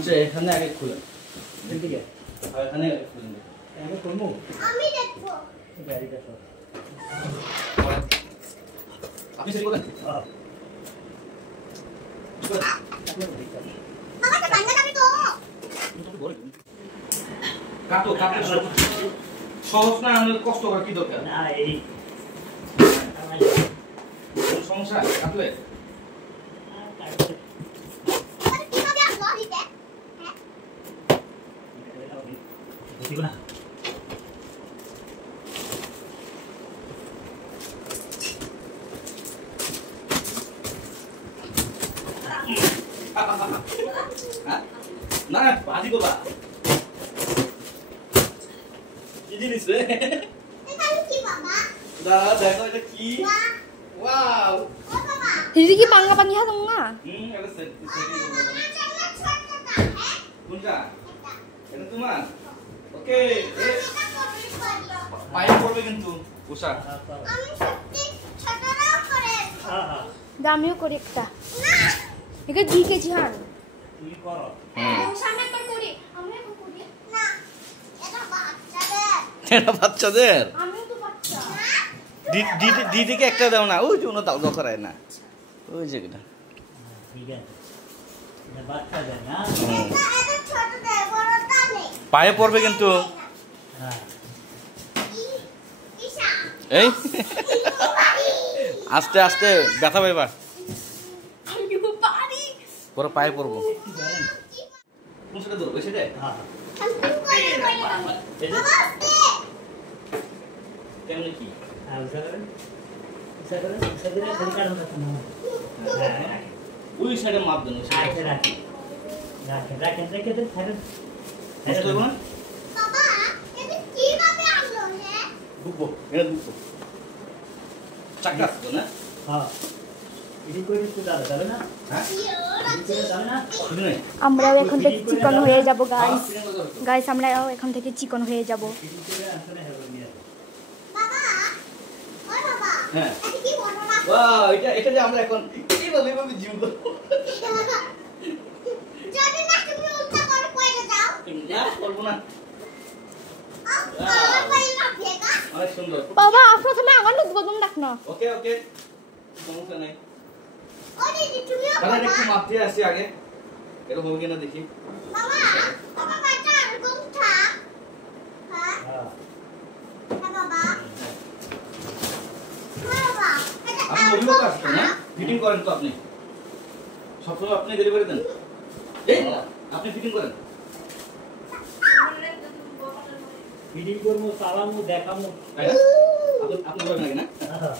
আচ্ছা এখানে আগে খুলেন এদিকে আর এখানে আগে খুলেন আমি করব আমি দেখব গাড়িটা সব আপনি সেট করবেন বাবা তো বাংলা যাবে তো কাটো কাটো সহজ না আমাদের কষ্ট করা কি দরকার না এই সমস্যা কাটলে কিভাবে আসলো দিতে ঠিক না না বাজি করবা কি জিনিস রে এটা কি বাবা দাদা দেখো এটা কি ওয়াও ও বাবা দিদি কি পাঙ্গা পাঙ্গি হাত না এটা সেট কোনটা এটা এটা তোমার ওকে পায়ে পড়বে কিন্তু উষা আমি সত্যি ছোটরা করে হ্যাঁ হ্যাঁ দামিও করে একটা একে 2 কেজি হান তুমি করো সামনে একটা করি আমি একটা করি না এটা বাচ্চাদের এটা বাচ্চাদের আমিও তো বাচ্চা দিদিকে একটা দাও না ওই যে ওনা দাও করায় না ওই যে এটা ঠিক আছে এটা বাচ্চাদের না এটা ছোটদের বড়টা নেই পায়ে পড়বে কিন্তু হ্যাঁ ঈশা এই আস্তে আস্তে ব্যথা পাইবা আমি পারি পরে পায়ে পড়বো কি করেন কোন সেটা ধরবে সেটা হ্যাঁ আমি করি এই যে বাবা কেমনে কি আর উঠা করেন সেদিন সেদিন কারণ না হ্যাঁ ওই সাইডে মাপ দেন ওই আচ্ছা সাইডে রাখি রাখেন রেখে দেন থাকেন বুঝতে পারবো না বাবা এটা কিভাবে আনলো হে ঢুকবো এটা ঢুকবো চাকা আসতো না হ্যাঁ এটি করে একটু দাদা যাবে না হ্যাঁ এটি করে যাবে না শুধু নেই আমরাও এখন থেকে চিকন হয়ে যাব গাইস গাইস আমরাও এখন থেকে চিকন হয়ে যাব এটি করে আসলে হবে নিয়ে বাবা ওই বাবা হ্যাঁ এটা কি বড় না ওয়াও এটা যে আমরা এখন এইভাবে জিম করব যদি না তুমি উল্টা করে পড়ে যাও না করবো না আমার পায়ে না ভেগা অনেক সুন্দর বাবা প্রথমে আমার লোক বদন দেখ না ওকে ওকে সমস্যা নেই ওই দিদি তুমিও তাহলে বাবা একটু মাপ দিয়ে আসি আগে এটা হবে কিনা দেখি বাবা বাবা বাচ্চা এরকম থাক হ্যাঁ হ্যাঁ বাবা বাবা এটা আপনি অভিভাবক আসছেন না ফিটিং করেন তো আপনি সবসময় আপনি ডেলিভারি দেন এই না আপনি ফিটিং করেন ফিটিং করবো চালামো দেখামো তাই না আপনি করেন নাকি না হ্যাঁ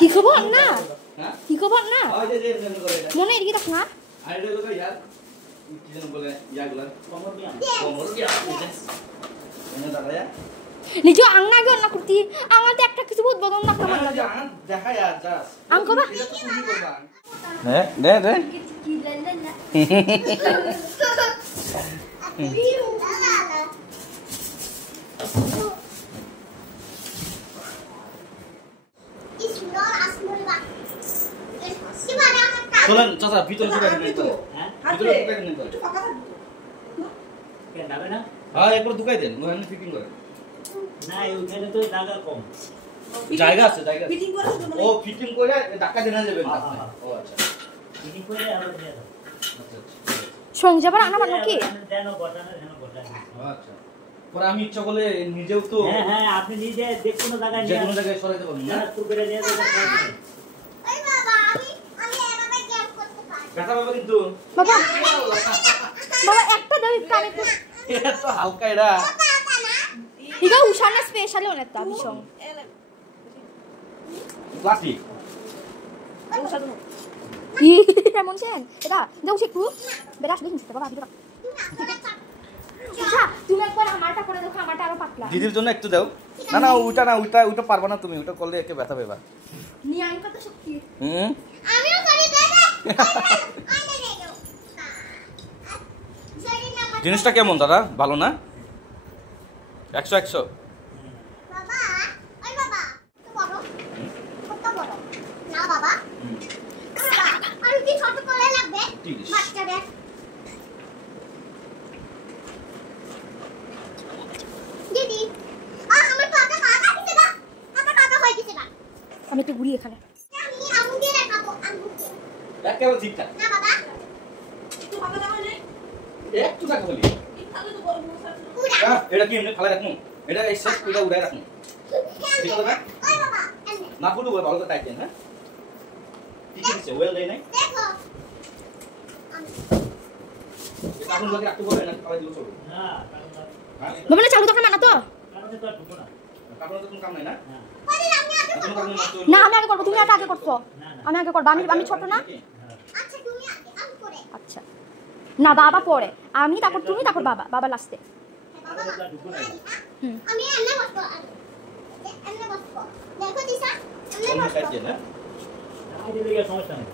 কি খবর না হ্যাঁ কি খবর না ওই যে এমনি করে এটা মনে এদিকে দেখ না আর এটা লোক ইয়ার কি যেন বলে ইয়াগুলা কমর দিয়ে কোমর কি আছে এনে দাঁড়ায়া নিজে আংনা গো না করতি আঙাতে একটা কিছু বহুত বদন দেখ না ভালো লাগে দেখা यार জাস আঙ্কো বা এটা তো তুমি করবা হ্যাঁ দে দে কি লেন না চলেন চাচা ভিতরে ঢুকে নেন তো হ্যাঁ ভিতরে ঢুকে নেন তো কেন যাবে না হ্যাঁ একবার ঢুকাই দেন ওখানে ফিটিং করেন না ওখানে তো জায়গা কম জায়গা আছে ফিটিং করে শুধু ও ফিটিং করে ধাক্কা দেনা যাবে না হ্যাঁ, হ্যাঁ। ও আচ্ছা ফিটিং করে আবার দিয়ে দাও সং যাবার আনা বানো কি দেন বটানো দেন বটানো আচ্ছা পরে আমি ইচ্ছা করলে নিজেও তো হ্যাঁ হ্যাঁ আপনি নিজে যে কোনো জায়গায় যে নিয়ে কোনো জায়গায় সরাইতে পারবেন না একটু করে নিয়ে যাবেন ওই বাবা আমি এভাবে গেম করতে পারি ব্যথা পাবে কিন্তু বাবা বাবা একটা দাও কানে তো এটা তো হালকা এটা বাবা না ইগা উশানা স্পেশালি অনেকটা ভীষণ প্লাস্টিক ই এমন চেন এটা দাও সে একটু বেরাস দেখুন বাবা ভিডিও আচ্ছা তুমি একবার আমারটা করে দেখো আমারটা আরো পাতলা দিদির জন্য একটু দাও না না ওটা পারবা না তুমি ওটা করলে একে ব্যথা পাবা নিয়ান কত শক্তি আমিও করি দে দে আনে দে দাও যদি না জিনিসটা কেমন দাদা ভালো না 100 বাবা ওই বাবা তো বড় কত বড় না বাবা আর কি ছোট করে লাগবে আমি একটু ঘুরি এখানে। আমি আঙুল দিয়ে রাখাবো, আঙুল দিয়ে। একেবারে ঠিকঠাক। না বাবা, একটু ফাঁকা জায়গা নেই? একটু টাকা বলি। তাহলে তো বড় মশা। পুরা। এটা কি এমনি ফালা রাখুন? এটা এই শেষ এটা উড়াই রাখুন। ঠিক আছে না? ওই বাবা, এমনে। না ফুটু বলে ভালো করে টাইট দেন, হ্যাঁ? কি কি দিছে? ওয়েল দেয় নাই? দেখো। আমি এটা আপনি লাগে রাখতে বলবেন নাকি ফালাই দিলে চলবে? না কারণ হ্যাঁ? বাবা না চালু দোকান মানা তো। কারণে তো আর ঢুকবো না। আপনার তো কোনো কাম নাই না? হ্যাঁ বলি আমি আগে কোনো কাম নাই মাত্র না আমি আগে করবো, তুমি আগে করছো। না না আমি আগে করবো, আমি ছোট না। হ্যাঁ আচ্ছা তুমি আগে, আমি পরে। আচ্ছা না বাবা পরে, আমি তারপর তুমি তারপর বাবা, বাবা লাস্টে। বাবা, কারণে তো আর ঢুকবো না। হুম আমি এমনে বসবো আগে। এমনে বসবো। দেখো দিশা, এমনে অন্য বসবো। টাইট দেন, হ্যাঁ? না দিলে সমস্যা নেই।